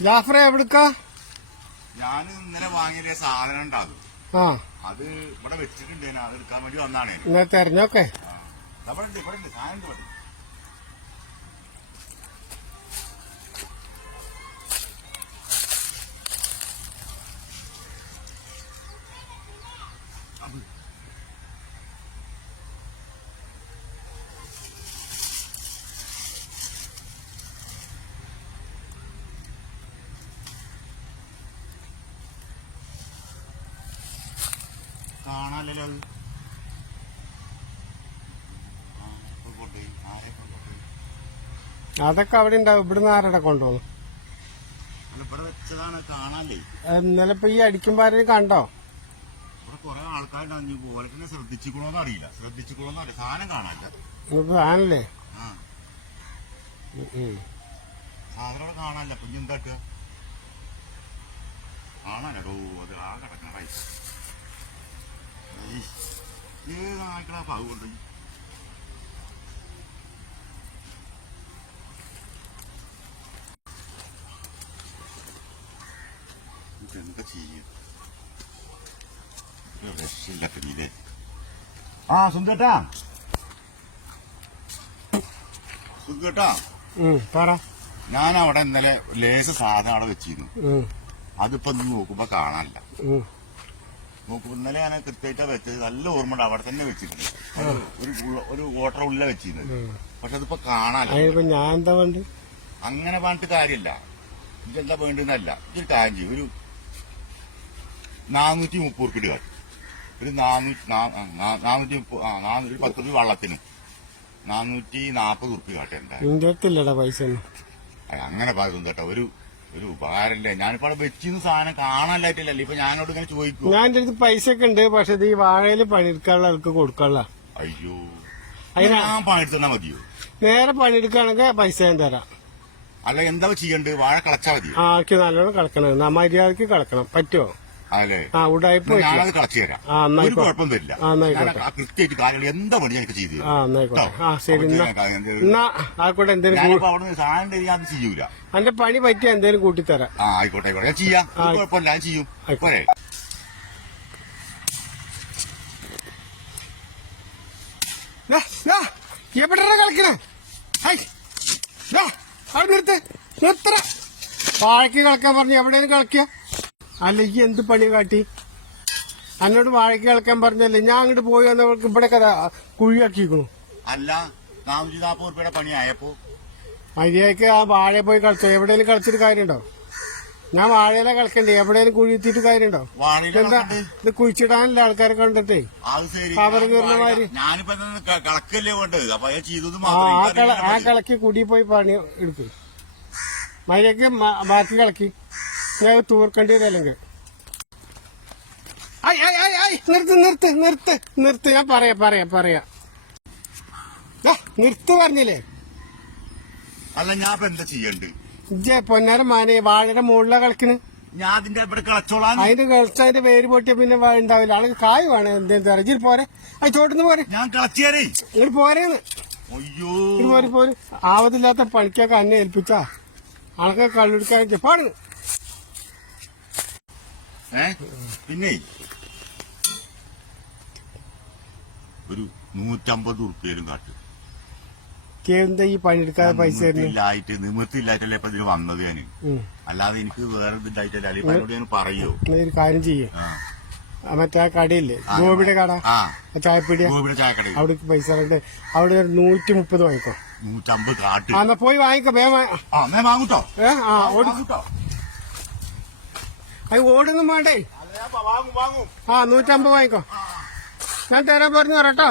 ജാഫർ എവിടുക്ക? ഞാൻ ഇന്നലെ വാങ്ങിയ സാധനം ഉണ്ടാകും ആ. അത് ഇവിടെ വെച്ചിട്ടുണ്ട് അത് എടുക്കാൻ വേണ്ടി വന്നാണ് തെരഞ്ഞോക്കെ. ഇവിടെ ഉണ്ട് ഇവിടെ ഉണ്ട് സാധനം ഉണ്ട് ഇവിടെ. കാണാനല്ലോ അത്? അതൊക്കെ അവിടെ ഉണ്ടാവും. ഇവിടുന്ന് ആരുടെ കൊണ്ടുപോകും ഇന്നലെ ഇപ്പൊ ഈ അടിക്കുമ്പോ ആരെയും കണ്ടോ? കുറെ ഓലക്കിനെ ശ്രദ്ധിച്ചിക്കണോന്ന് അറിയില്ല. ശ്രദ്ധിച്ചിക്കണോന്ന് അറിയില്ല. സാധനം കാണാനില്ല. സാധനം എന്താക്കുക കാണാനടോ അത് ആ കിടക്കണ നായ്ക്കളാ പാവ് കൊണ്ട് എന്താ ചെയ്യും ഒരു രക്ഷയില്ല പിന്നിലെ ആ സുന്ദേട്ടാ. സുന്ദേട്ടാ. പറ. ഞാൻ അവിടെ ഇന്നലെ ലേസ് സാധനം അവിടെ വെച്ചിരുന്നു. അതിപ്പോ നോക്കുമ്പോ കാണാനില്ല. ഉം. നോക്കുമ്പോ ഇന്നലെ ഞാൻ കൃത്യമായിട്ടാ വെച്ചത്. നല്ല ഓർമ്മ അവിടെ തന്നെ വെച്ചിട്ടുണ്ട്. ഒരു വോട്ടർ ഒരു ഓട്ടർ ഉള്ള വെച്ചിരുന്നത്. പക്ഷെ അതിപ്പോ കാണാനില്ല. ഞാൻ എന്താ വേണ്ടി അങ്ങനെ പറഞ്ഞിട്ട് കാര്യമില്ല. ഇതെന്താ വേണ്ടെന്നല്ല ഇതൊരു കാര്യം ചെയ്യും. ഒരു നാനൂറ്റി മുപ്പത് ഉറുപ്പിട്ട് കാട്ടും ഒരു നാനൂറ്റി നാനൂറ്റി മുപ്പത് ആ നാനൂറ്റി പത്ത് രൂപ വള്ളത്തിന് നാനൂറ്റി നാപ്പത് ഉറുപ്പി കാട്ടെ എന്തായാലും. നിന്റെ അടുത്തില്ലടാ പൈസ അങ്ങനെ പറയുന്നു കേട്ടോ. ഒരു ഒരു ഉപകാരമില്ലേ. ഞാനിപ്പോ വെച്ചിന്ന് സാധനം കാണാനായിട്ടില്ലല്ലോ ഇപ്പൊ ഞാനോട് ഇങ്ങനെ ചോദിക്കും. ഞാൻ അടുത്ത് പൈസ ഒക്കെ ഉണ്ട്. പക്ഷെ ഇത് ഈ വാഴയിൽ പണിയെടുക്കാനുള്ള ആൾക്ക് കൊടുക്കാനുള്ള. അയ്യോ. അതിനാ ഞാൻ പണിയെടുത്താ മതിയോ? നേരെ പണിയെടുക്കുകയാണെങ്കിൽ പൈസ ഞാൻ തരാം. അല്ല എന്താ ചെയ്യണ്ടേ? വാഴ കളച്ചാ മതി ആ ആൾക്ക് നല്ലോണം കളക്കണം. നമ്മ മര്യാദയ്ക്ക് കളക്കണം. പറ്റുമോ ആ ഉടായ്പ ഞാനത് കളച്ചു തരാം. ഒരു. കുഴപ്പം വരില്ല. കൃത്യമായിട്ട് കാര്യങ്ങൾ എന്താ പണി എനിക്ക് ചെയ്തു ആ എന്നായിക്കോട്ടെ ആ ശരി എന്നാ ആയിക്കോട്ടെ അവിടെ സാധനം ഞാൻ ചെയ്യൂല. എന്റെ പണി പറ്റിയ എന്തേലും കൂട്ടിത്തരാം. ആ ആയിക്കോട്ടെ ആയിക്കോട്ടെ. ഞാൻ ചെയ്യാം. കുഴപ്പമില്ല ഞാൻ ചെയ്യും. ആയിക്കോട്ടെ. എവിടെ കളിക്കണേ? അവിടെ നിർത്ത്. നിർത്തറ വാഴക്ക് കളിക്കാൻ പറഞ്ഞു എവിടെയാണ് കളിക്കുക. അല്ല ഈ എന്ത് പണി കാട്ടി? എന്നോട് വാഴയ്ക്ക് കളിക്കാൻ പറഞ്ഞല്ലേ ഞാൻ അങ്ങോട്ട് പോയി വന്നവർക്ക് ഇവിടെ കുഴിയാക്കിക്കണു അല്ല നാനൂറ്റി നാപ്പത് ഉറുപ്പിയുടെ പണി ആയപ്പോ? മര്യാദയ്ക്ക് ആ വാഴ പോയി കളിച്ചോ. എവിടെയും കളിച്ചിട്ട് കാര്യമുണ്ടോ ഞാൻ വാഴയിലെ കളിക്കണ്ടേ എവിടെയും കുഴിത്തിട്ട് കാര്യമുണ്ടോ എന്താ ഇത് കുഴിച്ചിടാനല്ല ആൾക്കാരെ കണ്ടിട്ടേ? ആ. കളക്കി കുടി പോയി പണി എടുക്കും. മര്യാദയ്ക്ക് ബാക്കി കളക്കി. ഞാൻ തൂർക്കേണ്ടി അല്ലെങ്കിൽ. നിർത്ത് നിർത്ത് നിർത്ത് നിർത്ത്. ഞാൻ പറയാ പറയാ പറയാ. നിർത്ത് പറഞ്ഞില്ലേ? അല്ല ഞാൻ എന്താ ചെയ്യണ്ട്? ഇജ്ജെ പൊന്നാരം മാനെ വാഴയുടെ മുകളിലെ കളിക്കണ്. ഞാൻ അതിന്റെ ഇവിടെ കളച്ചോളാം. അതിന്റെ കളിച്ച അതിന്റെ പേര് പൊട്ടിയ പിന്നെ ഉണ്ടാവില്ല. ആൾക്ക് കായ് വേണം എന്തേലും തെറജിൽ പോരെ. അത് ചോട്ടുന്ന് പോരെ. ഞാൻ കളച്ചേരേ. ഇങ്ങോട്ട് പോരേന്ന്. അയ്യോ. പോര് പോര്. ആവതില്ലാത്ത പണിക്കൊക്കെ അന്നെ ഏൽപ്പിച്ചാ. ആൾക്കെ കള്ളെടുക്കാൻ പാട് ഏ? പിന്നെ? ഒരു നൂറ്റമ്പത് ഉറുപ്പ്യയിലും കാട്ട്. എന്താ ഈ പണിയെടുക്കാതെ പൈസ തരുന്നു? നിമിത്തില്ലായിട്ടല്ലേ ഇപ്പൊ ഇതിൽ വന്നത് ഞാൻ. അല്ലാതെ എനിക്ക് വേറെ ഇതുണ്ടായിട്ടല്ല. അല്ലെങ്കിൽ എന്നോട് ഞാൻ പറയോ? ഒരു കാര്യം ചെയ്യേ. മറ്റേ കടയില്ലേ? ഗോപിയുടെ കട? ചായപ്പീടിയ? ഗോപിയുടെ ചായക്കട അവിടെ പൈസ അവിടെ ഒരു നൂറ്റി മുപ്പത് വാങ്ങിക്കോ. നൂറ്റമ്പത് കാട്ട്. എന്നാ പോയി വാങ്ങിക്കോ. വേഗം വാങ്ങൂട്ടോ. ഏ ആ ഓടി. വാങ്ങൂട്ടോ. അത് ഓടൊന്നും വേണ്ടേ? ആ നൂറ്റമ്പത് വാങ്ങിക്കോ. ഞാൻ തരാൻ പറഞ്ഞു കേട്ടോ.